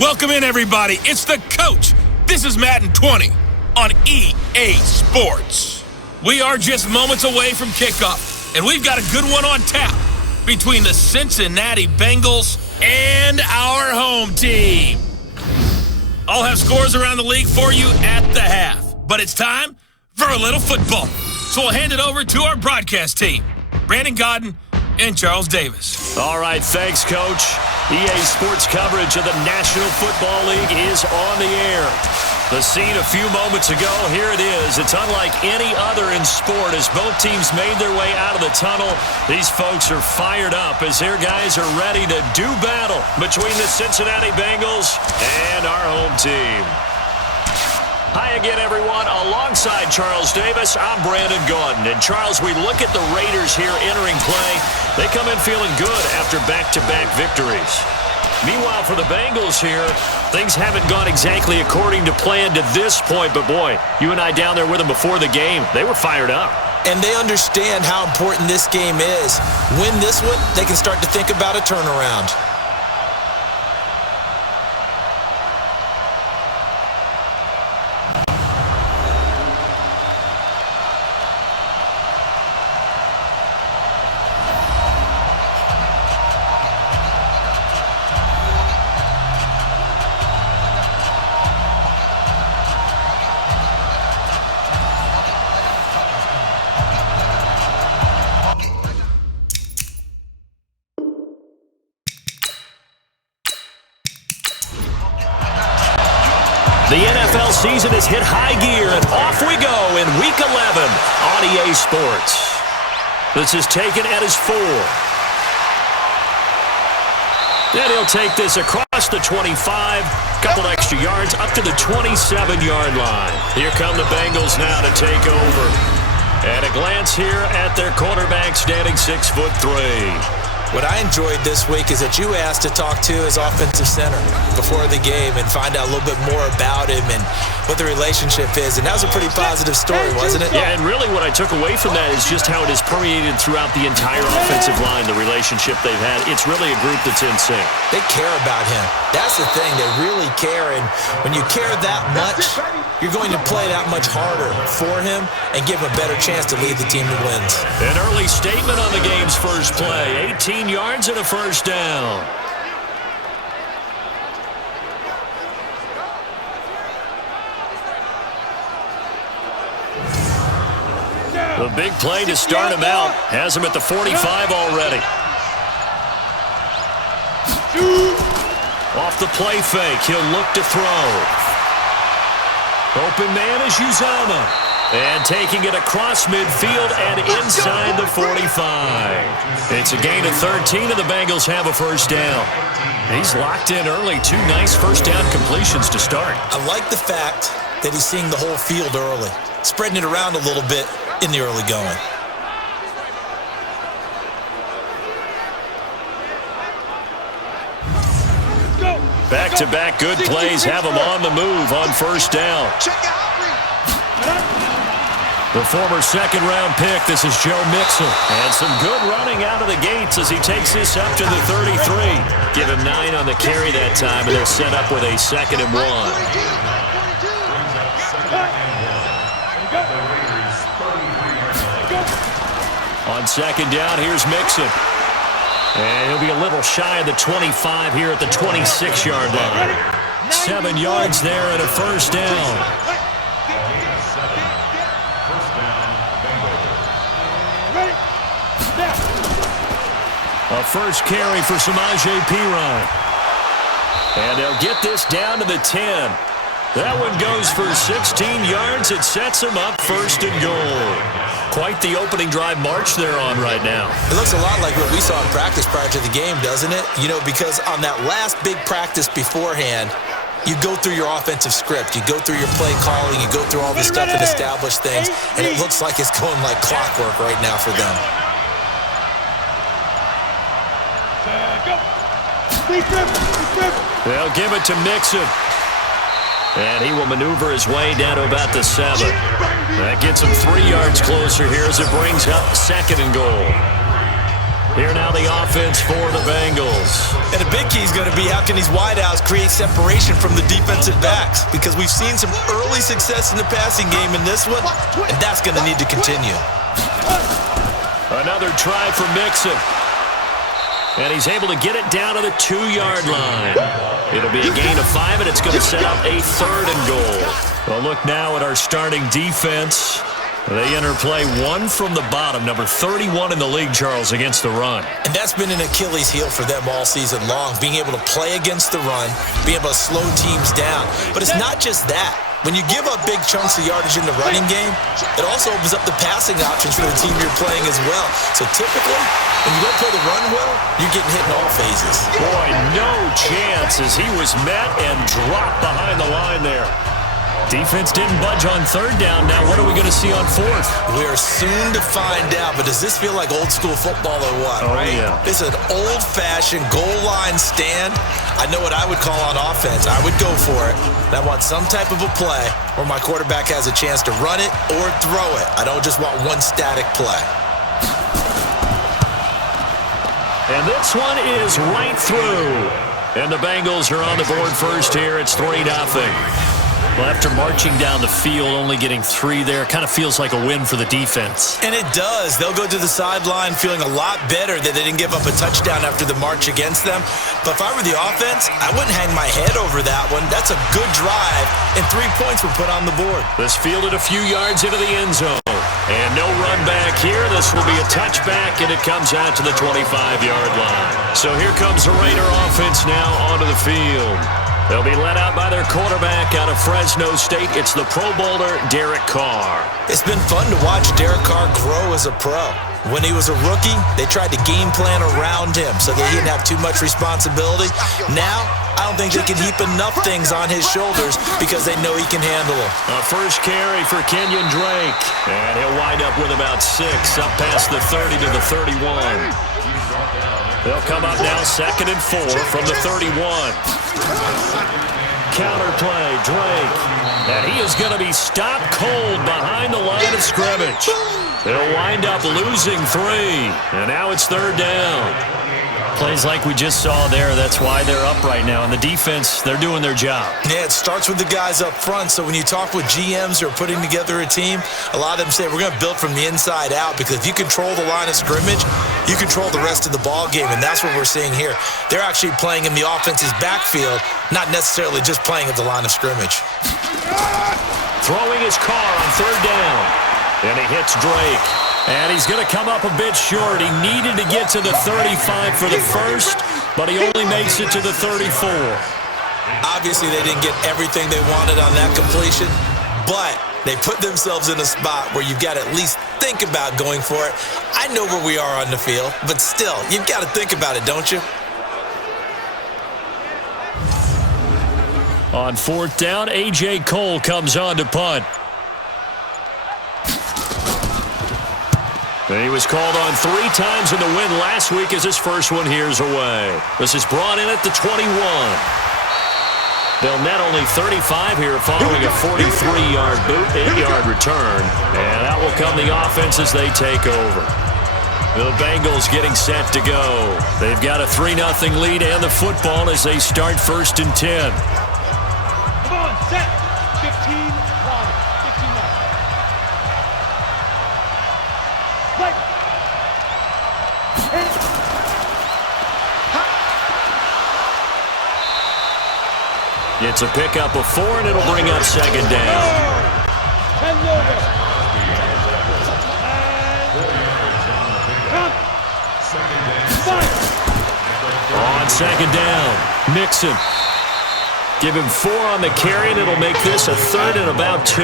Welcome in, everybody. It's the coach. This is Madden 20 on EA Sports. We are just moments away from kickoff, and we've got a good one on tap between the Cincinnati Bengals and our home team. I'll have scores around the league for you at the half, but it's time for a little football. So we'll hand it over to our broadcast team, Brandon Godden and Charles Davis. All right, thanks, Coach. EA Sports coverage of the National Football League is on the air. The scene a few moments ago, here it is. It's unlike any other in sport as both teams made their way out of the tunnel. These folks are fired up as their guys are ready to do battle between the Cincinnati Bengals and our home team. Hi again, everyone. Alongside Charles Davis, I'm Brandon Gaudin. And Charles, we look at the Raiders here entering play. They come in feeling good after back-to-back victories. Meanwhile, for the Bengals here, things haven't gone exactly according to plan to this point. But boy, you and I down there with them before the game, they were fired up. And they understand how important this game is. Win this one, they can start to think about a turnaround. The NFL season has hit high gear, and off we go in Week 11 on EA Sports. This is taken at his 4. And he'll take this across the 25, couple extra yards, up to the 27-yard line. Here come the Bengals now to take over. And a glance here at their quarterback standing 6'3". What I enjoyed this week is that you asked to talk to his offensive center before the game and find out a little bit more about him and what the relationship is. And that was a pretty positive story, wasn't it? Yeah, and really what I took away from that is just how it has permeated throughout the entire offensive line, the relationship they've had. It's really a group that's in sync. They care about him. That's the thing. They really care. And when you care that much, you're going to play that much harder for him and give him a better chance to lead the team to wins. An early statement on the game's first play. 18 yards and a first down. The big play to start him out has him at the 45 already. Off the play fake, he'll look to throw. Open man is Uzama. And taking it across midfield and inside the 45. It's a gain of 13, and the Bengals have a first down. He's locked in early. 2 nice first down completions to start. I like the fact that he's seeing the whole field early, spreading it around a little bit in the early going. Back-to-back good plays have him on the move on first down. The former second-round pick, this is Joe Mixon. And some good running out of the gates as he takes this up to the 33. Give him 9 on the carry that time, and they'll set up with a 2nd and 1. On second down, here's Mixon. And he'll be a little shy of the 25 here at the 26-yard line. 7 yards there and a first down. A first carry for Samaje Perine. And they'll get this down to the 10. That one goes for 16 yards. It sets them up 1st and goal. Quite the opening drive march they're on right now. It looks a lot like what we saw in practice prior to the game, doesn't it? You know, because on that last big practice beforehand, you go through your offensive script. You go through your play calling. You go through all the stuff and establish things. And it looks like it's going like clockwork right now for them. They'll give it to Mixon. And he will maneuver his way down to about the 7. That gets him 3 yards closer here as it brings up 2nd and goal. Here now the offense for the Bengals. And the big key is going to be how can these wideouts create separation from the defensive backs? Because we've seen some early success in the passing game in this one, and that's going to need to continue. Another try for Mixon. And he's able to get it down to the 2-yard line. It'll be a gain of 5, and it's going to set up a 3rd and goal. Well, look now at our starting defense. They enter play 1 from the bottom, number 31 in the league, Charles, against the run. And that's been an Achilles heel for them all season long, being able to play against the run, being able to slow teams down. But it's not just that. When you give up big chunks of yardage in the running game, it also opens up the passing options for the team you're playing as well. So typically, when you don't play the run well, you're getting hit in all phases. Boy, no chance as he was met and dropped behind the line there. Defense didn't budge on 3rd down. Now what are we going to see on 4th? We are soon to find out, but does this feel like old school football or what, right? Yeah. This is an old-fashioned goal line stand. I know what I would call on offense. I would go for it. And I want some type of a play where my quarterback has a chance to run it or throw it. I don't just want one static play. And this one is right through. And the Bengals are on the board first here. It's 3-0. Well, after marching down the field, only getting 3 there, kind of feels like a win for the defense. And it does. They'll go to the sideline feeling a lot better that they didn't give up a touchdown after the march against them. But if I were the offense, I wouldn't hang my head over that one. That's a good drive, and 3 points were put on the board. This fielded a few yards into the end zone. And no run back here. This will be a touchback, and it comes out to the 25-yard line. So here comes the Raider offense now onto the field. They'll be led out by their quarterback out of Fresno State. It's the Pro Bowler, Derek Carr. It's been fun to watch Derek Carr grow as a pro. When he was a rookie, they tried to game plan around him so that he didn't have too much responsibility. Now, I don't think they can heap enough things on his shoulders because they know he can handle them. A first carry for Kenyon Drake. And he'll wind up with about 6, up past the 30 to the 31. They'll come up now 2nd and 4 from the 31. Counter play, Drake. And he is going to be stopped cold behind the line of scrimmage. They'll wind up losing 3. And now it's 3rd down. Plays like we just saw there, that's why they're up right now. And the defense, they're doing their job. Yeah, it starts with the guys up front. So when you talk with GMs who are putting together a team, a lot of them say we're going to build from the inside out, because if you control the line of scrimmage, you control the rest of the ball game, and that's what we're seeing here. They're actually playing in the offense's backfield, not necessarily just playing at the line of scrimmage. Throwing his Carr on 3rd down, and he hits Drake. And he's going to come up a bit short. He needed to get to the 35 for the first, but he only makes it to the 34. Obviously, they didn't get everything they wanted on that completion, but they put themselves in a spot where you've got to at least think about going for it. I know where we are on the field, but still, you've got to think about it, don't you? On 4th down, A.J. Cole comes on to punt. He was called on 3 times in the win last week as his first one here's away. This is brought in at the 21. They'll net only 35 here following a 43-yard boot, 8-yard return. And out will come the offense as they take over. The Bengals getting set to go. They've got a 3-0 lead and the football as they start 1st and 10. Come on, set. 15-1. 15-1. It's a pickup of 4, and it'll bring up 2nd down. On 2nd down, Mixon. Give him 4 on the carry, and it'll make this a 3rd and about 2.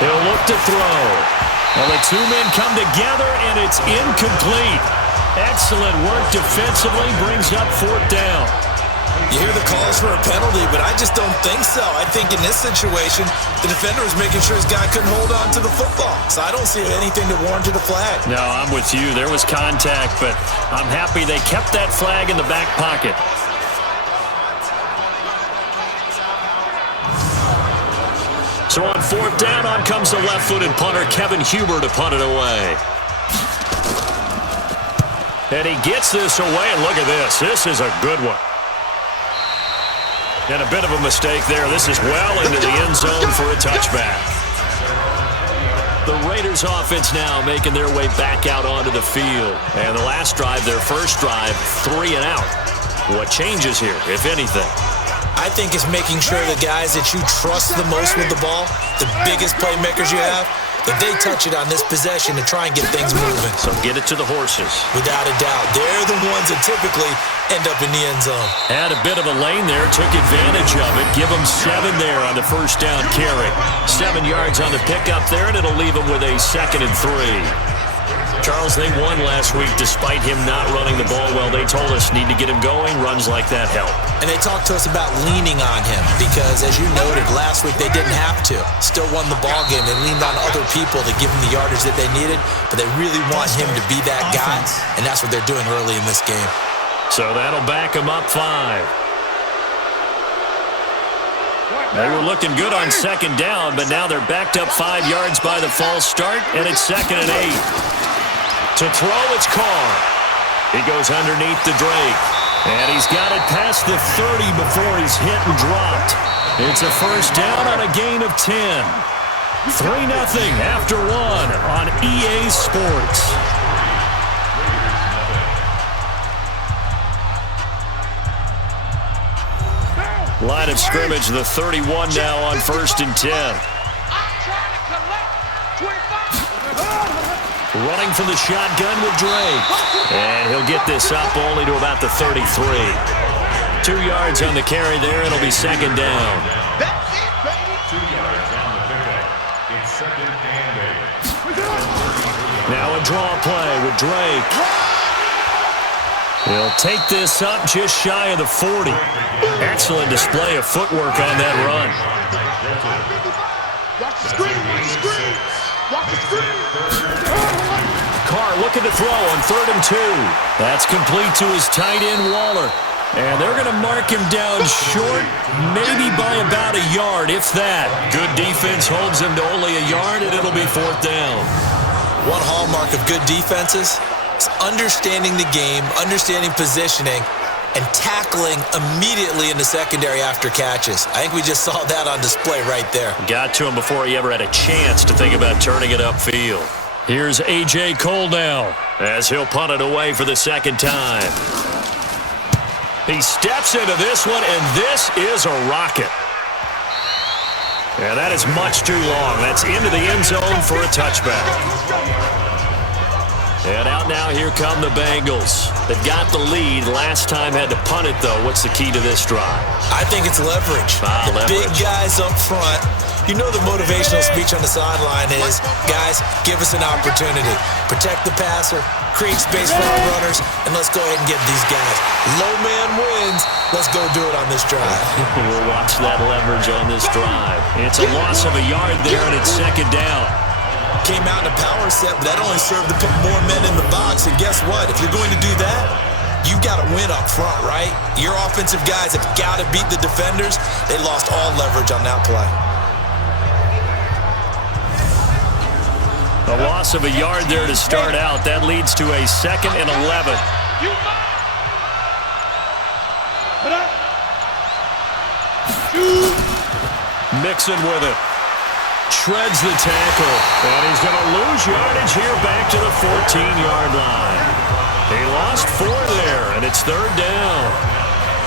He'll look to throw. Well, the 2 men come together, and it's incomplete. Excellent work defensively, brings up 4th down. You hear the calls for a penalty, but I just don't think so. I think in this situation, the defender was making sure his guy couldn't hold on to the football. So I don't see anything to warrant a flag. No, I'm with you. There was contact, but I'm happy they kept that flag in the back pocket. So on fourth down, on comes the left-footed punter, Kevin Huber, to punt it away. And he gets this away, and look at this. This is a good one. And a bit of a mistake there. This is well into the end zone for a touchback. The Raiders offense now making their way back out onto the field. And the last drive, their first drive, 3 and out. What changes here, if anything? I think it's making sure the guys that you trust the most with the ball, the biggest playmakers you have, that they touch it on this possession to try and get things moving. So get it to the horses. Without a doubt. They're the ones that typically end up in the end zone. Had a bit of a lane there, took advantage of it. Give them 7 there on the first down carry. 7 yards on the pickup there, and it'll leave them with a 2nd and 3. Charles, they won last week despite him not running the ball well. They told us need to get him going. Runs like that help. And they talked to us about leaning on him because, as you noted, last week they didn't have to. Still won the ball game. They leaned on other people to give him the yardage that they needed, but they really want him to be that guy, and that's what they're doing early in this game. So that'll back him up 5. They were looking good on second down, but now they're backed up 5 yards by the false start, and it's 2nd and 8. To throw, it's Carr. He goes underneath to Drake. And he's got it past the 30 before he's hit and dropped. It's a first down on a gain of 10. 3-0 after 1 on EA Sports. Line of scrimmage, the 31 now on 1st and 10. Running from the shotgun with Drake. And he'll get this up only to about the 33. 2 yards on the carry there. It'll be 2nd down. That's it, baby. 2 yards on the pickup. It's 2nd and 8. Now a draw play with Drake. He'll take this up just shy of the 40. Excellent display of footwork on that run. Watch the screen, watch the screen. Watch the screen. Carr looking to throw on 3rd and 2. That's complete to his tight end, Waller. And they're going to mark him down short, maybe by about a yard, if that. Good defense holds him to only a yard, and it'll be 4th down. One hallmark of good defenses is understanding the game, understanding positioning, and tackling immediately in the secondary after catches. I think we just saw that on display right there. Got to him before he ever had a chance to think about turning it upfield. Here's A.J. Cole now as he'll punt it away for the 2nd time. He steps into this one, and this is a rocket. And that is much too long. That's into the end zone for a touchback. And out now, here come the Bengals. They've got the lead. Last time had to punt it, though. What's the key to this drive? I think it's leverage. Big guys up front. You know the motivational speech on the sideline is, guys, give us an opportunity. Protect the passer, create space for our runners, and let's go ahead and get these guys. Low man wins. Let's go do it on this drive. We'll watch that leverage on this drive. It's a loss of a yard there, and it's 2nd down. Came out in a power set, but that only served to put more men in the box. And guess what? If you're going to do that, you've got to win up front, right? Your offensive guys have got to beat the defenders. They lost all leverage on that play. A loss of a yard there to start out. That leads to a 2nd and 11. Mixon with it. Shreds the tackle. And he's going to lose yardage here back to the 14-yard line. He lost 4 there, and it's 3rd down.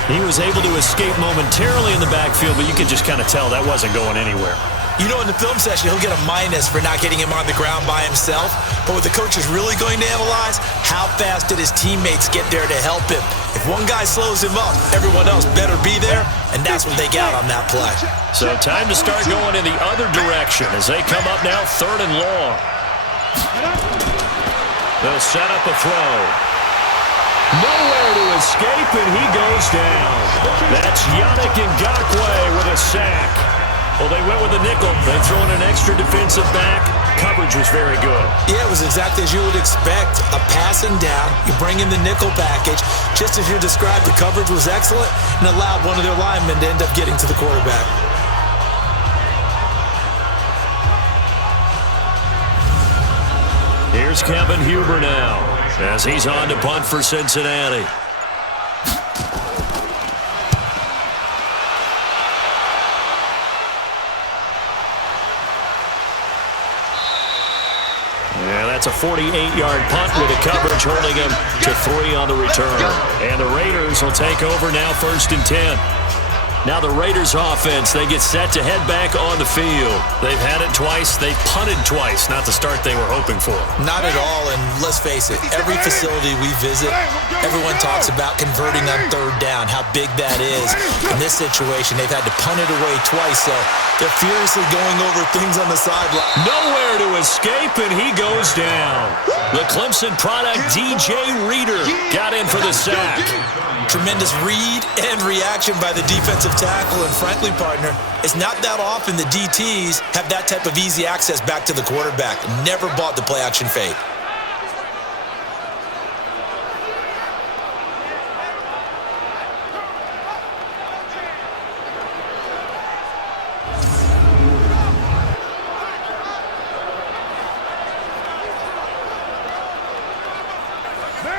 He was able to escape momentarily in the backfield, but you could just kind of tell that wasn't going anywhere. You know, in the film session, he'll get a minus for not getting him on the ground by himself. But what the coach is really going to analyze, how fast did his teammates get there to help him? If one guy slows him up, everyone else better be there, and that's what they got on that play. So time to start going in the other direction as they come up now 3rd and long. They'll set up a throw. Nowhere to escape, and he goes down. That's Yannick Ngakoue with a sack. Well, they went with a nickel. They throw in an extra defensive back. Coverage was very good. Yeah, it was exactly as you would expect. A passing down, you bring in the nickel package. Just as you described, the coverage was excellent and allowed one of their linemen to end up getting to the quarterback. Here's Kevin Huber now as he's on to punt for Cincinnati. Yeah, that's a 48-yard punt with a coverage holding him to 3 on the return. And the Raiders will take over now, 1st and 10. Now the Raiders offense, they get set to head back on the field. They've had it twice. They punted twice. Not the start they were hoping for. Not at all, and let's face it, every facility we visit, everyone talks about converting on 3rd down, how big that is. In this situation, they've had to punt it away twice, so they're furiously going over things on the sideline. Nowhere to escape, and he goes down. The Clemson product, DJ Reader, got in for the sack. Tremendous read and reaction by the defensive tackle, and frankly, partner, it's not that often the DTs have that type of easy access back to the quarterback. Never bought the play-action fake.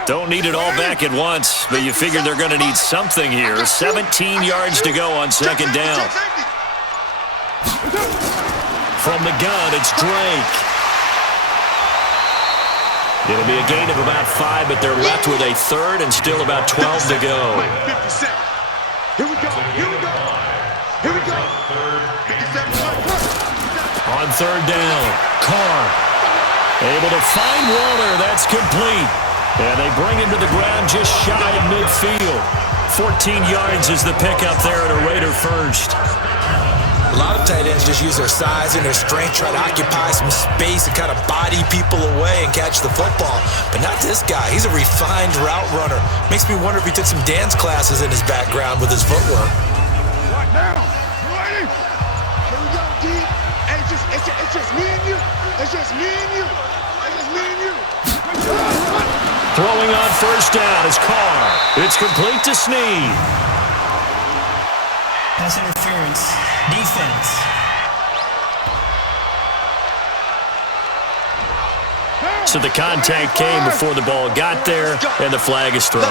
Don't need it all back at once, but you figure they're going to need something here. 17 yards to go on 2nd down. From the gun, it's Drake. It'll be a gain of about 5, but they're left with a 3rd and still about 12 to go. Here we go. Here we go. On 3rd down, Carr able to find Waller. That's complete. And they bring him to the ground just shy of midfield. 14 yards is the pickup there at a Raider 1st. A lot of tight ends just use their size and their strength, try to occupy some space and kind of body people away and catch the football. But not this guy. He's a refined route runner. Makes me wonder if he took some dance classes in his background with his footwork. Right now. Ready? Here we go, D. Hey, it's just me and you. It's just me and you. It's just me and you. Throwing on 1st down is Carr. It's complete to Snead. Pass interference. Defense. So the contact came before the ball got there, and the flag is thrown.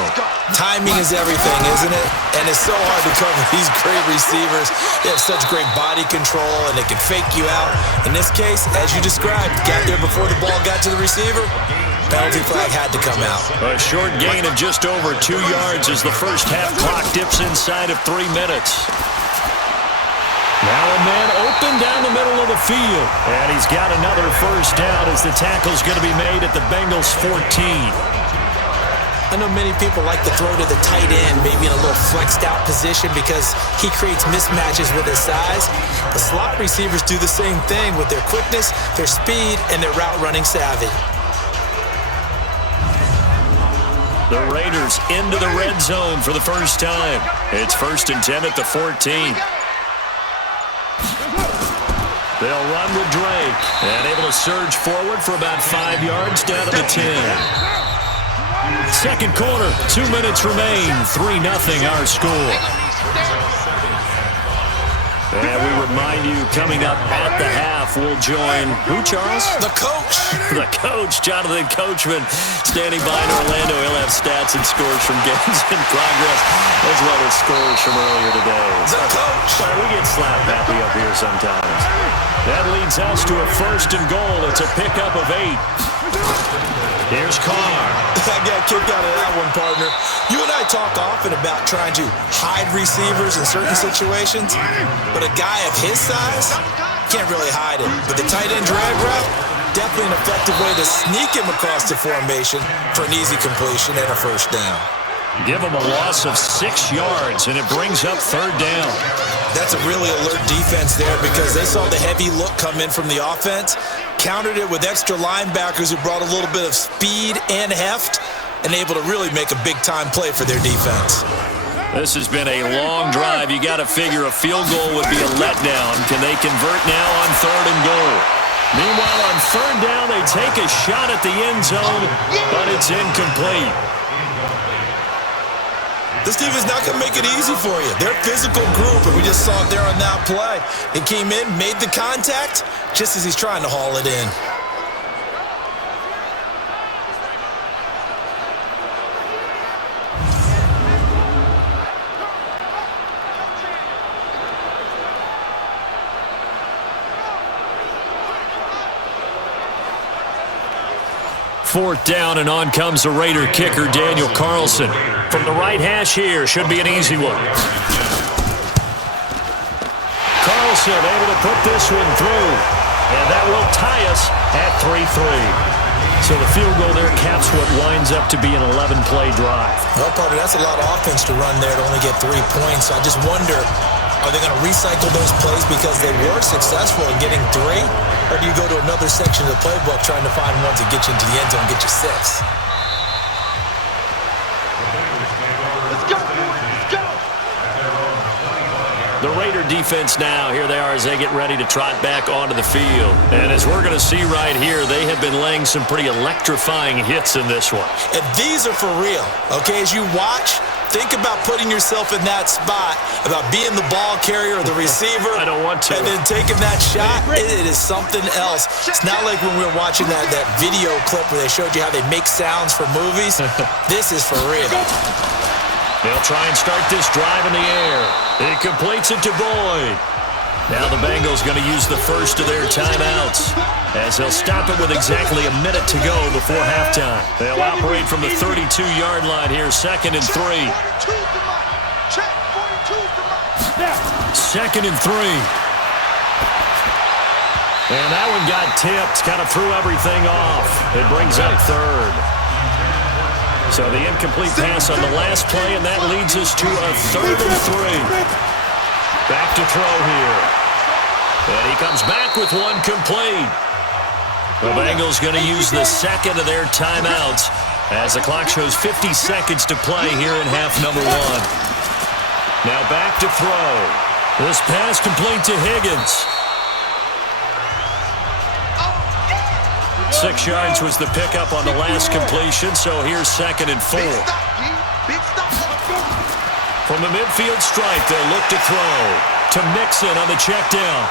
Timing is everything, isn't it? And it's so hard to cover these great receivers. They have such great body control, and they can fake you out. In this case, as you described, got there before the ball got to the receiver. Penalty flag had to come out. A short gain of just over 2 yards as the first half clock dips inside of 3 minutes. Now a man open down the middle of the field. And he's got another 1st down as the tackle's going to be made at the Bengals 14. I know many people like to throw to the tight end, maybe in a little flexed out position because he creates mismatches with his size. The slot receivers do the same thing with their quickness, their speed, and their route running savvy. The Raiders into the red zone for the first time. It's 1st and 10 at the 14. They'll run with Drake. And able to surge forward for about 5 yards down to the 10. Second quarter, 2 minutes remain. 3-0 our score. And we remind you, coming up at the half, we'll join who, Charles? The coach. The coach, Jonathan Coachman, standing by in Orlando. He'll have stats and scores from games in progress, as well as scores from earlier today. The coach. We get slap happy up here sometimes. That leads us to a 1st and goal. It's a pickup of 8. Here's Carr. I got kicked out of that one, partner. You and I talk often about trying to hide receivers in certain situations, but a guy of his size can't really hide him. But the tight end drag route, definitely an effective way to sneak him across the formation for an easy completion and a 1st down. Give him a loss of 6 yards, and it brings up 3rd down. That's a really alert defense there because they saw the heavy look come in from the offense, countered it with extra linebackers who brought a little bit of speed and heft, and able to really make a big-time play for their defense. This has been a long drive. You got to figure a field goal would be a letdown. Can they convert now on 3rd and goal? Meanwhile, on 3rd down, they take a shot at the end zone, but it's incomplete. This team is not going to make it easy for you. They're a physical group, and we just saw it there on that play. He came in, made the contact, just as he's trying to haul it in. 4th down, and on comes the Raider kicker, Daniel Carlson. From the right hash here, should be an easy one. Carlson able to put this one through, and that will tie us at 3-3. So the field goal there caps what winds up to be an 11-play drive. Well, Carter, that's a lot of offense to run there to only get 3 points. I just wonder, are they going to recycle those plays because they were successful in getting 3? Or do you go to another section of the playbook trying to find ones that get you into the end zone and get you 6? Let's go, boys. Let's go. The Raider defense now, here they are as they get ready to trot back onto the field. And as we're going to see right here, they have been laying some pretty electrifying hits in this one. And these are for real, okay? As you watch, think about putting yourself in that spot, about being the ball carrier or the receiver. I don't want to. And then taking that shot, it is something else. It's not like when we were watching that video clip where they showed you how they make sounds for movies. This is for real. They'll try and start this drive in the air. He completes it to Boyd. Now the Bengals going to use the first of their timeouts as they'll stop it with exactly a minute to go before halftime. They'll operate from the 32-yard line here, 2nd and 3. 2nd and 3. And that one got tipped, kind of threw everything off. It brings up 3rd. So the incomplete pass on the last play, and that leads us to a 3rd and 3. Back to throw here. And he comes back with one complete. The Bengals going to use the 2nd of their timeouts as the clock shows 50 seconds to play here in half number 1. Now back to throw. This pass complete to Higgins. 6 yards was the pickup on the last completion, so here's 2nd and 4. From the midfield stripe, they'll look to throw to Mixon on the check down.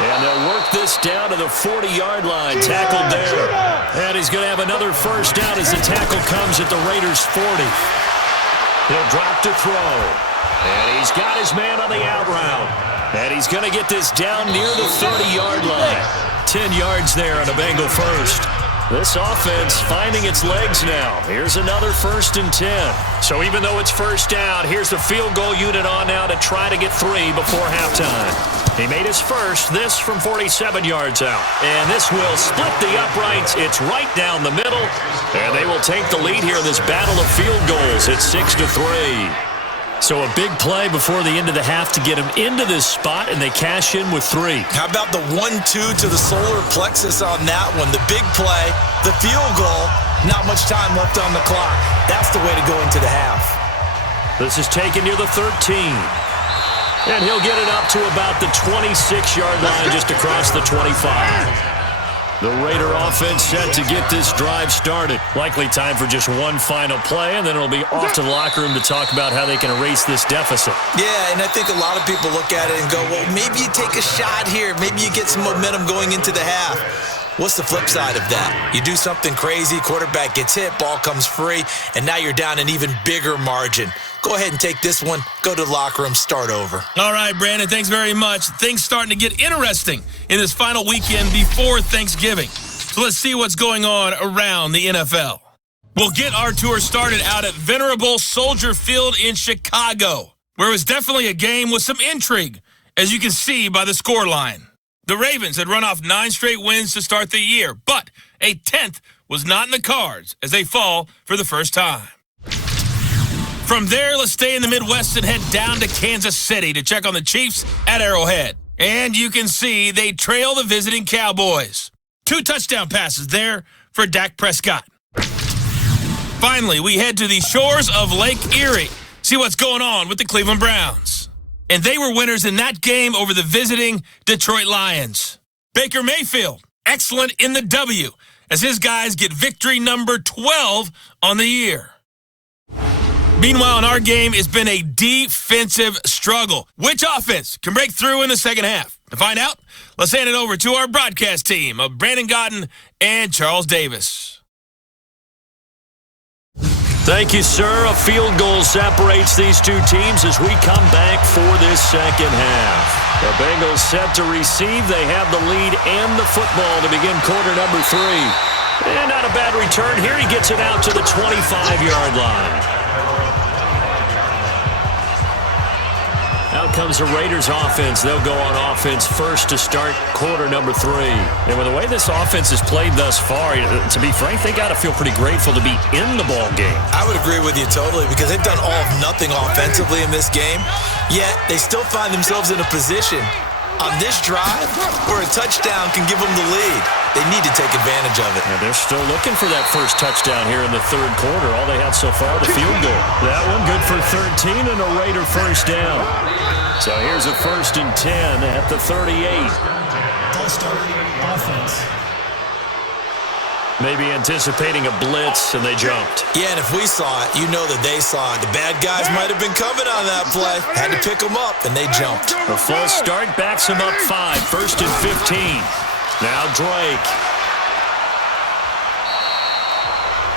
And they'll work this down to the 40-yard line, tackled there. And he's going to have another first down as the tackle comes at the Raiders' 40. He'll drop to throw. And he's got his man on the out route. And he's going to get this down near the 30-yard line. 10 yards there on a Bengal first. This offense finding its legs now. Here's another 1st and 10. So even though it's first down, here's the field goal unit on now to try to get 3 before halftime. He made his first, this from 47 yards out. And this will split the uprights. It's right down the middle. And they will take the lead here in this battle of field goals. It's 6-3. So a big play before the end of the half to get him into this spot, and they cash in with 3. How about the 1-2 to the solar plexus on that one? The big play, the field goal, not much time left on the clock. That's the way to go into the half. This is taken near the 13. And he'll get it up to about the 26-yard line just across the 25. The Raider offense set to get this drive started. Likely time for just one final play, and then it'll be off to the locker room to talk about how they can erase this deficit. Yeah, and I think a lot of people look at it and go, well, maybe you take a shot here. Maybe you get some momentum going into the half. What's the flip side of that? You do something crazy, quarterback gets hit, ball comes free, and now you're down an even bigger margin. Go ahead and take this one, go to the locker room, start over. All right, Brandon, thanks very much. Things starting to get interesting in this final weekend before Thanksgiving. So let's see what's going on around the NFL. We'll get our tour started out at venerable Soldier Field in Chicago, where it was definitely a game with some intrigue, as you can see by the scoreline. The Ravens had run off 9 straight wins to start the year, but a 10th was not in the cards as they fall for the first time. From there, let's stay in the Midwest and head down to Kansas City to check on the Chiefs at Arrowhead. And you can see they trail the visiting Cowboys. 2 touchdown passes there for Dak Prescott. Finally, we head to the shores of Lake Erie, see what's going on with the Cleveland Browns. And they were winners in that game over the visiting Detroit Lions. Baker Mayfield, excellent in the W, as his guys get victory number 12 on the year. Meanwhile, in our game, it's been a defensive struggle. Which offense can break through in the second half? To find out, let's hand it over to our broadcast team of Brandon Godden and Charles Davis. Thank you, sir. A field goal separates these two teams as we come back for this second half. The Bengals set to receive. They have the lead and the football to begin quarter number 3. And not a bad return here. He gets it out to the 25-yard line. Out comes the Raiders offense. They'll go on offense first to start quarter number 3. And with the way this offense has played thus far, to be frank, they got to feel pretty grateful to be in the ball game. I would agree with you totally because they've done all of nothing offensively in this game, yet they still find themselves in a position on this drive where a touchdown can give them the lead. They need to take advantage of it. And they're still looking for that first touchdown here in the third quarter. All they have so far, the field goal. That one good for 13 and a Raider first down. So here's a 1st and 10 at the 38. Ball start, offense. Maybe anticipating a blitz, and they jumped. Yeah, and if we saw it, you know that they saw it. The bad guys might have been coming on that play. Had to pick them up, and they jumped. A false start backs him up 5. 1st and 15. Now Drake.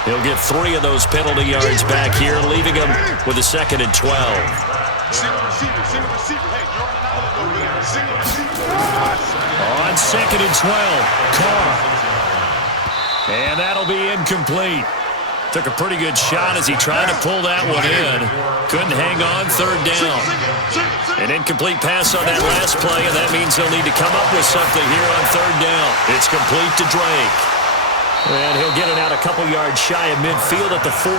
He'll get 3 of those penalty yards back here, leaving him with a 2nd and 12. On 2nd and 12, Carr. And that'll be incomplete. Took a pretty good shot as he tried to pull that one in. Couldn't hang on, 3rd down. An incomplete pass on that last play, and that means they'll need to come up with something here on 3rd down. It's complete to Drake. And he'll get it out a couple yards shy of midfield at the 48.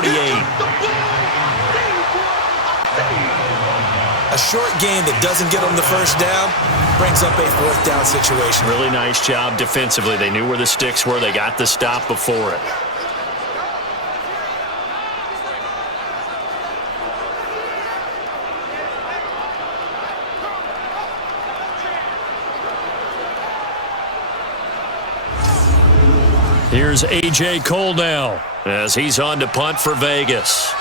A short gain that doesn't get them the first down brings up a 4th down situation. Really nice job defensively. They knew where the sticks were. They got the stop before it. Here's A.J. Cole now as he's on to punt for Vegas.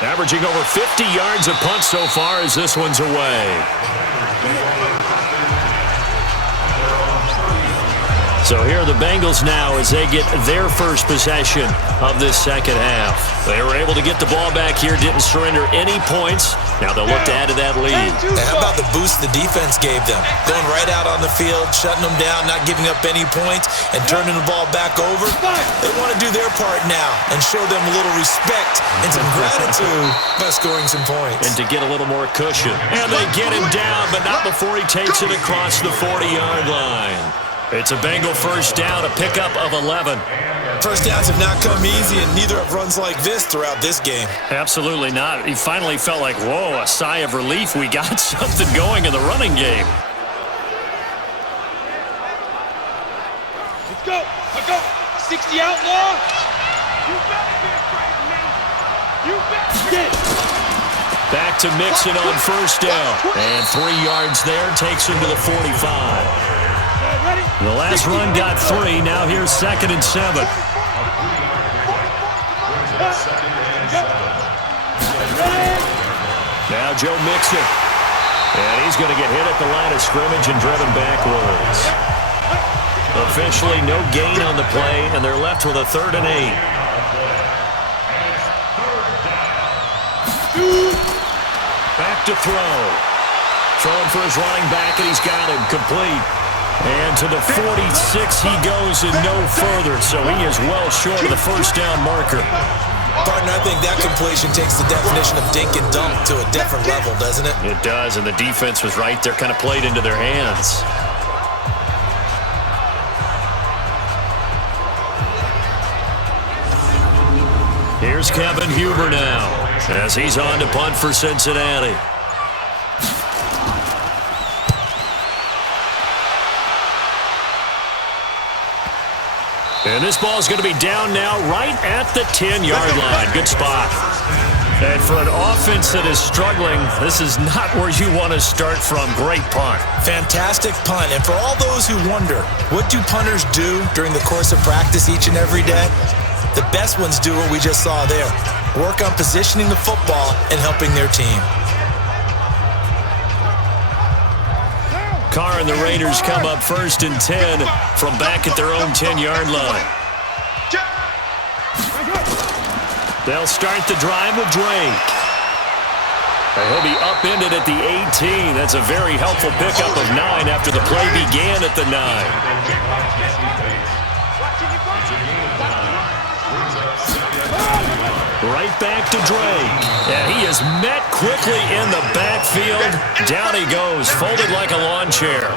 Averaging over 50 yards a punt so far as this one's away. So here are the Bengals now as they get their first possession of this second half. They were able to get the ball back here, didn't surrender any points. Now they'll look to add to that lead. And how about the boost the defense gave them? Going right out on the field, shutting them down, not giving up any points, and turning the ball back over. They want to do their part now and show them a little respect and some gratitude by scoring some points. And to get a little more cushion. And they get him down, but not before he takes it across the 40-yard line. It's a Bengal first down, a pickup of 11. First downs have not come easy, and neither have runs like this throughout this game. Absolutely not. He finally felt like, whoa, a sigh of relief. We got something going in the running game. Let's go. Let's go. 60 outlaw. You better be afraid of me. You better. Back to Mixon on first down. And 3 yards there takes him to the 45. The last run got 3. Now here's 2nd and 7. Now Joe Mixon. And he's going to get hit at the line of scrimmage and driven backwards. Officially no gain on the play, and they're left with a 3rd and 8. Back to throw. Throwing for his running back, and he's got him complete. And to the 46 he goes and no further, so he is well short of the first down marker. Partner, I think that completion takes the definition of dink and dunk to a different level, doesn't it? It does, and the defense was right there, kind of played into their hands. Here's Kevin Huber now, as he's on to punt for Cincinnati. And this ball's going to be down now right at the 10-yard line. Good spot. And for an offense that is struggling, this is not where you want to start from. Great punt. Fantastic punt. And for all those who wonder, what do punters do during the course of practice each and every day? The best ones do what we just saw there. Work on positioning the football and helping their team. Carr and the Raiders come up 1st and 10 from back at their own 10-yard line. They'll start the drive with Drake. He'll be upended at the 18. That's a very helpful pickup of 9 after the play began at the 9. Right back to Drake. And he is met quickly in the backfield. Down he goes, folded like a lawn chair.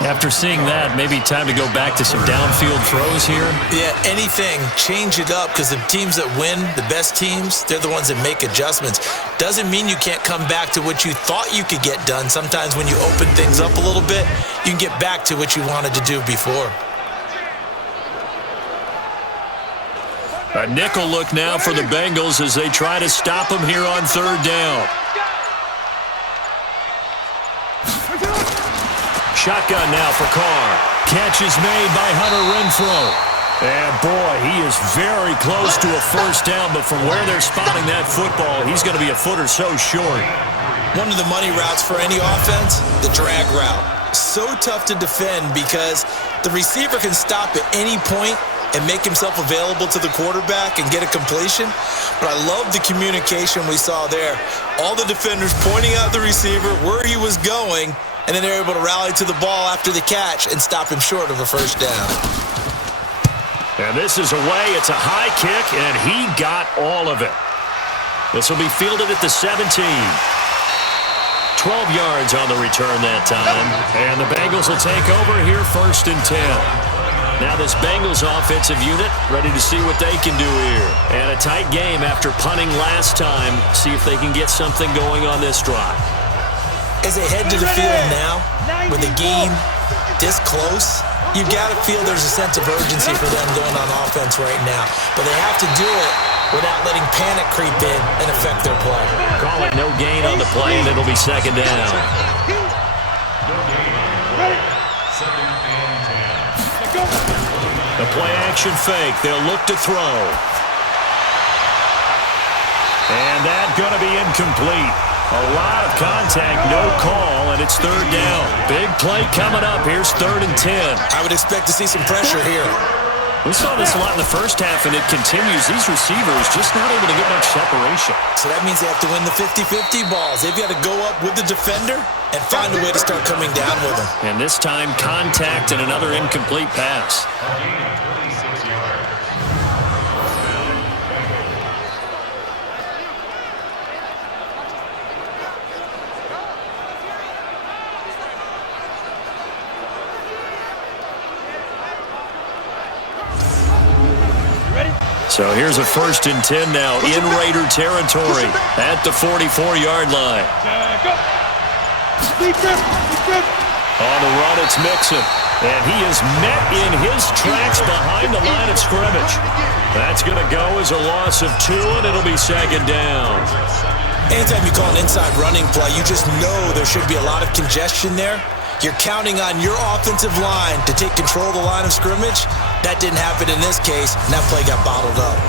After seeing that, maybe time to go back to some downfield throws here. Yeah, anything. Change it up, because the teams that win, the best teams, they're the ones that make adjustments. Doesn't mean you can't come back to what you thought you could get done. Sometimes when you open things up a little bit, you can get back to what you wanted to do before. A nickel look now for the Bengals as they try to stop him here on 3rd down. Shotgun now for Carr. Catch is made by Hunter Renfrow. And boy, he is very close to a 1st down, but from where they're spotting that football, he's going to be a foot or so short. One of the money routes for any offense, the drag route. So tough to defend because the receiver can stop at any point and make himself available to the quarterback and get a completion. But I love the communication we saw there. All the defenders pointing out the receiver, where he was going, and then they're able to rally to the ball after the catch and stop him short of a 1st down. And this is away. It's a high kick, and he got all of it. This will be fielded at the 17. 12 yards on the return that time. And the Bengals will take over here 1st and 10. Now this Bengals offensive unit ready to see what they can do here. And a tight game after punting last time. See if they can get something going on this drive. As they head to the field now, with the game this close, you've got to feel there's a sense of urgency for them going on offense right now. But they have to do it without letting panic creep in and affect their play. Call it no gain on the play, and it'll be 2nd down. The play-action fake. They'll look to throw. And that's going to be incomplete. A lot of contact, no call, and it's 3rd down. Big play coming up. Here's 3rd and 10. I would expect to see some pressure here. We saw this a lot in the 1st half, and it continues. These receivers just not able to get much separation. So that means they have to win the 50-50 balls. They've got to go up with the defender and find a way to start coming down with them. And this time, contact and another incomplete pass. So here's a 1st and 10 now in Raider territory at the 44-yard line. On the run, it's Mixon. And he is met in his tracks behind the line of scrimmage. That's going to go as a loss of 2, and it'll be 2nd down. Anytime you call an inside running play, you just know there should be a lot of congestion there. You're counting on your offensive line to take control of the line of scrimmage. That didn't happen in this case, and that play got bottled up.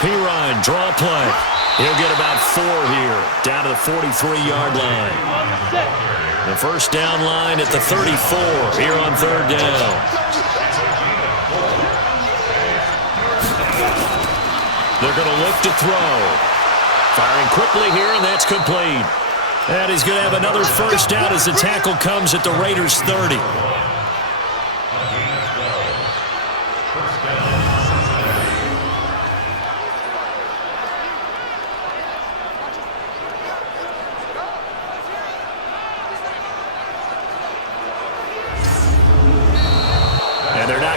P-Ryan, draw play. He'll get about 4 here, down to the 43-yard line. The 1st down line at the 34 here on 3rd down. They're going to look to throw. Firing quickly here, and that's complete. And he's going to have another 1st down as the tackle comes at the Raiders' 30.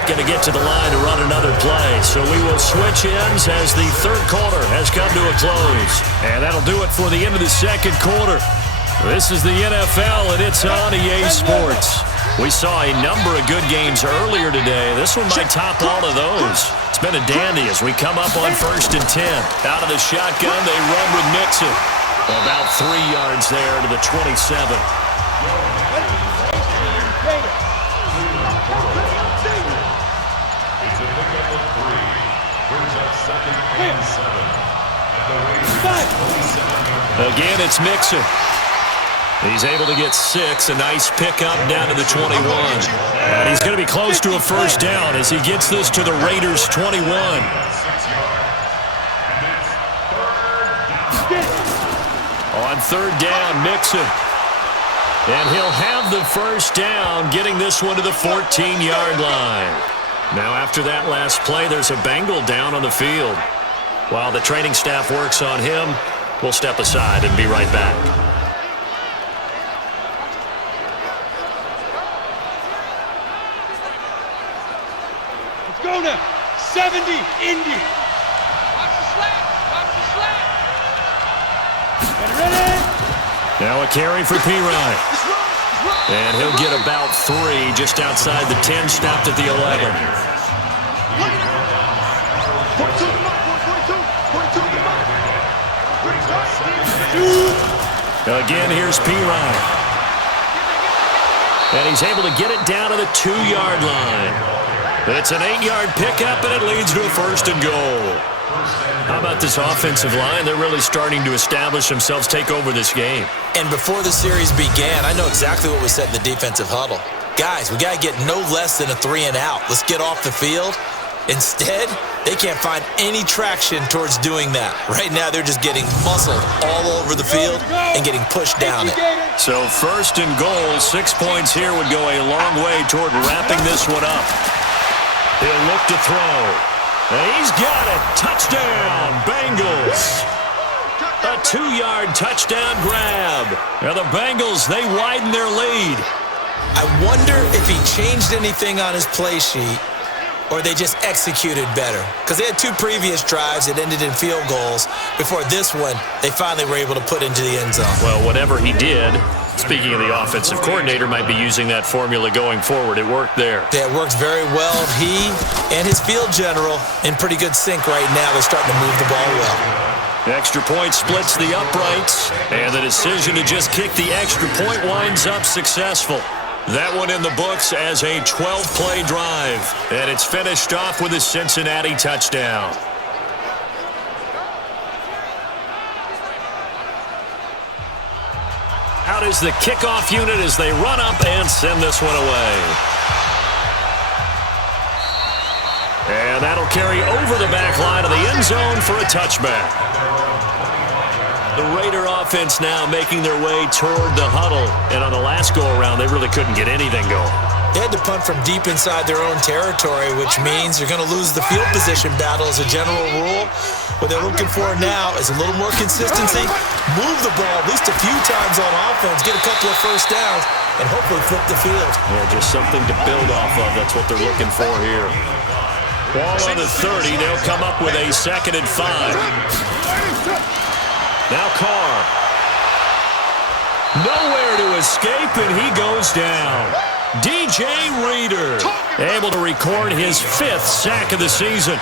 Going to get to the line to run another play. So we will switch ends as the 3rd quarter has come to a close. And that'll do it for the end of the 2nd quarter. This is the NFL, and it's on EA Sports. We saw a number of good games earlier today. This one might top all of those. It's been a dandy as we come up on 1st and 10. Out of the shotgun, they run with Mixon. About 3 yards there to the 27. Again, it's Mixon. He's able to get 6. A nice pickup down to the 21. And he's going to be close to a first down as he gets this to the Raiders' 21. On third down, Mixon. And he'll have the first down, getting this one to the 14-yard line. Now, after that last play, there's a Bengal down on the field. While the training staff works on him, we'll step aside and be right back. Let's go now. 70, Indy. Watch the slant. Watch the slant. Ready? Now a carry for P-Ryan. And he'll get about 3 just outside the 10, stopped at the 11. Again, here's P-Ryan. And he's able to get it down to the 2-yard line. It's an 8-yard pickup, and it leads to a first and goal. How about this offensive line? They're really starting to establish themselves, take over this game. And before the series began, I know exactly what was said in the defensive huddle. Guys, we got to get no less than a 3 and out. Let's get off the field. Instead, they can't find any traction towards doing that. Right now, they're just getting muscled all over the field and getting pushed down it. So first and goal, 6 points here would go a long way toward wrapping this one up. He'll look to throw. And he's got it. Touchdown, Bengals. A 2-yard touchdown grab. Now the Bengals, they widen their lead. I wonder if he changed anything on his play sheet or they just executed better. Because they had 2 previous drives that ended in field goals. Before this one, they finally were able to put into the end zone. Well, whatever he did, speaking of the offensive coordinator, might be using that formula going forward. It worked there. Yeah, it works very well. He and his field general in pretty good sync right now. They're starting to move the ball well. The extra point splits the uprights, and the decision to just kick the extra point winds up successful. That one in the books as a 12-play drive, and it's finished off with a Cincinnati touchdown. Out is the kickoff unit as they run up and send this one away. And that'll carry over the back line of the end zone for a touchback. The Raider offense now making their way toward the huddle. And on the last go-around, they really couldn't get anything going. They had to punt from deep inside their own territory, which means you're going to lose the field position battle as a general rule. What they're looking for now is a little more consistency, move the ball at least a few times on offense, get a couple of first downs, and hopefully flip the field. Yeah, just something to build off of. That's what they're looking for here. Ball on the 30. They'll come up with a 2nd and 5. Now Carr. Nowhere to escape, and he goes down. DJ Reader able to record his 5th sack of the season.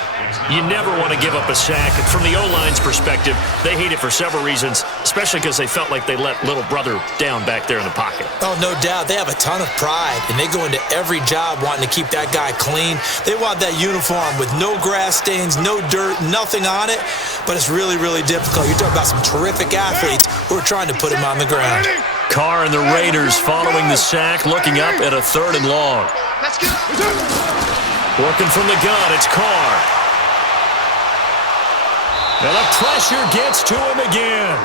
You never want to give up a sack. From the O-line's perspective, they hate it for several reasons, especially because they felt like they let little brother down back there in the pocket. Oh, no doubt. They have a ton of pride, and they go into every job wanting to keep that guy clean. They want that uniform with no grass stains, no dirt, nothing on it, but it's really, really difficult. You're talking about some terrific athletes who are trying to put him on the ground. Carr and the Raiders following the sack, looking up at a 3rd and long. Working from the gun, it's Carr. And the pressure gets to him again.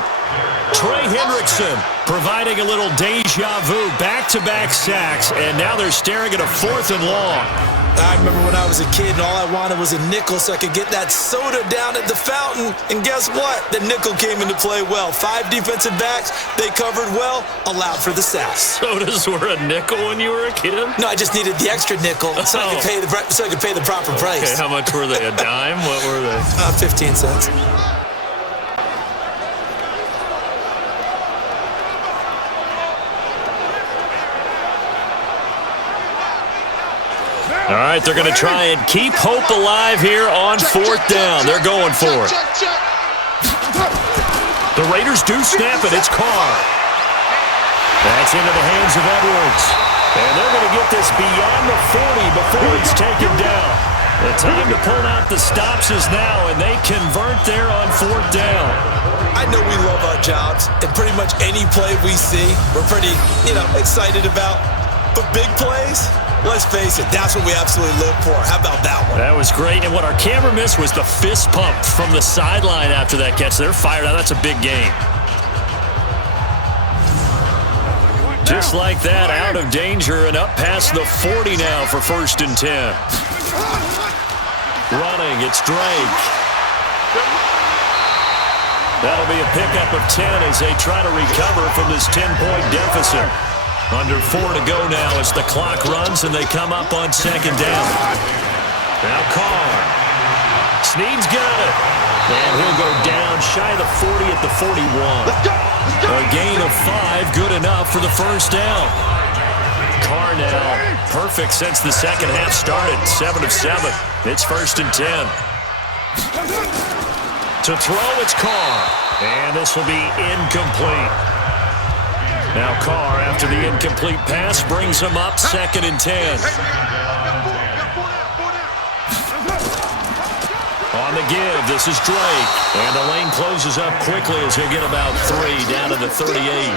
Trey Hendrickson providing a little deja vu, back-to-back sacks, and now they're staring at a 4th and long. I remember when I was a kid and all I wanted was a nickel so I could get that soda down at the fountain. And guess what? The nickel came into play well. 5 defensive backs, they covered well, allowed for the sacks. Sodas were a nickel when you were a kid? No, I just needed the extra nickel so I could pay the proper price. Okay, how much were they? A dime? What were they? 15 cents. All right, they're going to try and keep hope alive here on 4th down. They're going for it. The Raiders do snap it. It's Carr. That's into the hands of Edwards. And they're going to get this beyond the 40 before it's taken down. The time to pull out the stops is now, and they convert there on 4th down. I know we love our jobs, and pretty much any play we see, we're pretty, excited about. But big plays, let's face it, that's what we absolutely live for. How about that one? That was great, and what our camera missed was the fist pump from the sideline after that catch. They're fired out. That's a big game. Just like that, out of danger and up past the 40 now for 1st and 10. Running, it's Drake. That'll be a pickup of 10 as they try to recover from this 10-point deficit. Under 4 to go now as the clock runs and they come up on 2nd down. Now Carr. Snead's got it. And he'll go down shy of the 40 at the 41. A gain of 5, good enough for the 1st down. Carr now perfect since the second half started. 7 of 7. It's 1st and 10. To throw, it's Carr. And this will be incomplete. Now Carr, after the incomplete pass, brings him up 2nd and 10. On the give, this is Drake. And the lane closes up quickly as he'll get about 3 down to the 38.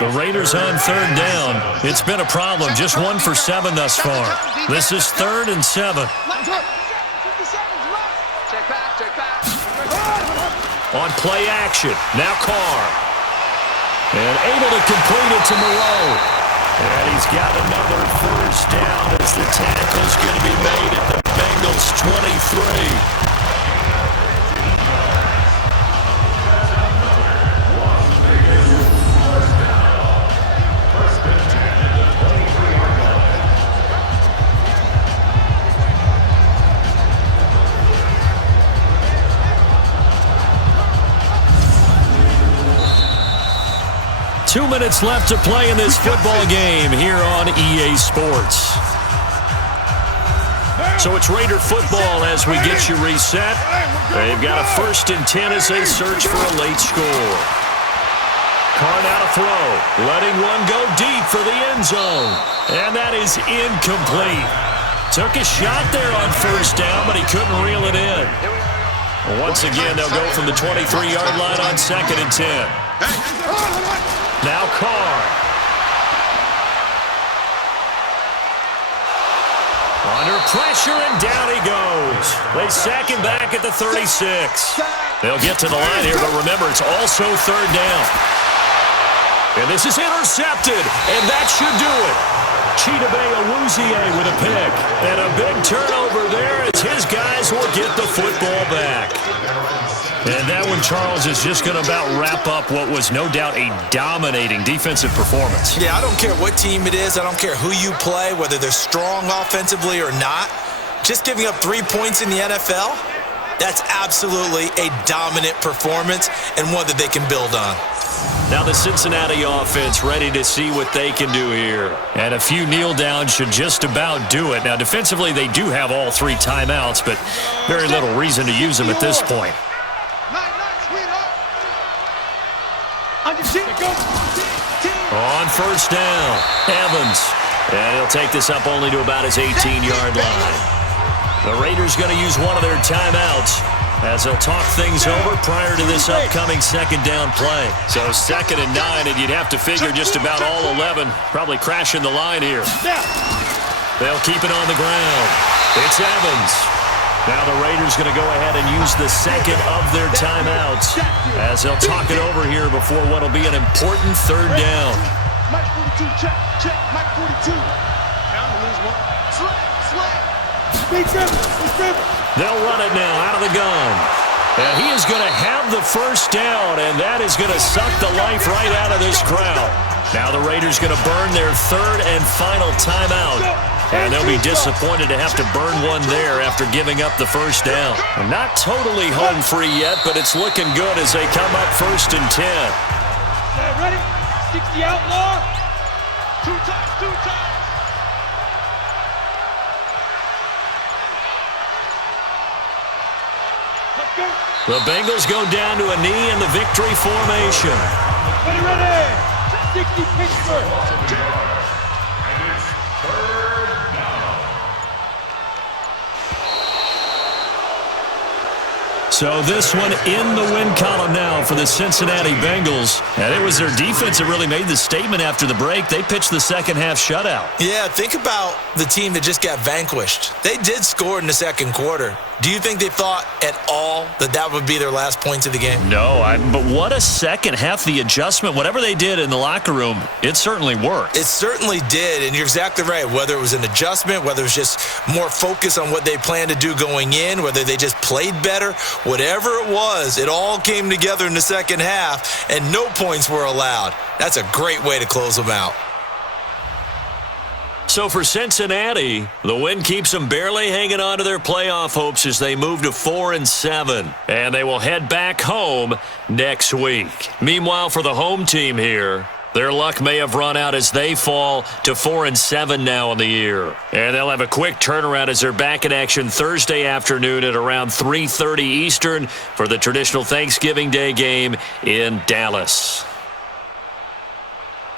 The Raiders on 3rd down. It's been a problem. Just 1 for 7 thus far. This is 3rd and 7. On play action. Now Carr. And able to complete it to Moreau. And he's got another 1st down as the tackle's going to be made at the Bengals 23. 2 minutes left to play in this football game here on EA Sports. So it's Raider football as we get you reset. They've got a 1st and 10 as they search for a late score. Carr now to throw, letting one go deep for the end zone. And that is incomplete. Took a shot there on 1st down, but he couldn't reel it in. Once again, they'll go from the 23-yard line on 2nd and 10. Now Carr. Under pressure, and down he goes. They sack him back at the 36. They'll get to the line here, but remember, it's also 3rd down. And this is intercepted, and that should do it. Chidobe Awuzie with a pick. And a big turnover there as his guys will get the football back. And that one, Charles, is just going to about wrap up what was no doubt a dominating defensive performance. Yeah, I don't care what team it is. I don't care who you play, whether they're strong offensively or not. Just giving up 3 points in the NFL, that's absolutely a dominant performance and one that they can build on. Now the Cincinnati offense ready to see what they can do here. And a few kneel downs should just about do it. Now defensively they do have all 3 timeouts, but very little reason to use them at this point. On 1st down, Evans. And he'll take this up only to about his 18-yard line. The Raiders going to use one of their timeouts as they'll talk things over prior to this upcoming 2nd down play. So 2nd and 9, and you'd have to figure just about all 11 probably crashing the line here. They'll keep it on the ground. It's Evans. Now the Raiders going to go ahead and use the 2nd of their timeouts as they'll talk it over here before what will be an important 3rd down. Mike 42, check, check, Mike 42. Now I'm lose one. They'll run it now out of the gun. And he is going to have the 1st down, and that is going to suck the life right out of this crowd. Now the Raiders going to burn their 3rd and final timeout. And they'll be disappointed to have to burn one there after giving up the 1st down. Not totally home free yet, but it's looking good as they come up 1st and 10. Ready? 60 outlaw. 2 times. The Bengals go down to a knee in the victory formation. Ready. 60 Pittsburgh. So this one in the win column now for the Cincinnati Bengals. And it was their defense that really made the statement after the break. They pitched the second half shutout. Yeah, think about the team that just got vanquished. They did score in the second quarter. Do you think they thought at all that that would be their last points of the game? No, but what a second half. The adjustment, whatever they did in the locker room, it certainly worked. It certainly did, and you're exactly right. Whether it was an adjustment, whether it was just more focus on what they planned to do going in, whether they just played better, whatever it was, it all came together in the second half, and no points were allowed. That's a great way to close them out. So for Cincinnati, the win keeps them barely hanging on to their playoff hopes as they move to 4-7. And they will head back home next week. Meanwhile, for the home team here, their luck may have run out as they fall to 4-7 now in the year. And they'll have a quick turnaround as they're back in action Thursday afternoon at around 3:30 Eastern for the traditional Thanksgiving Day game in Dallas.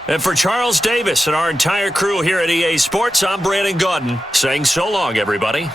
And for Charles Davis and our entire crew here at EA Sports, I'm Brandon Gaudin saying so long, everybody.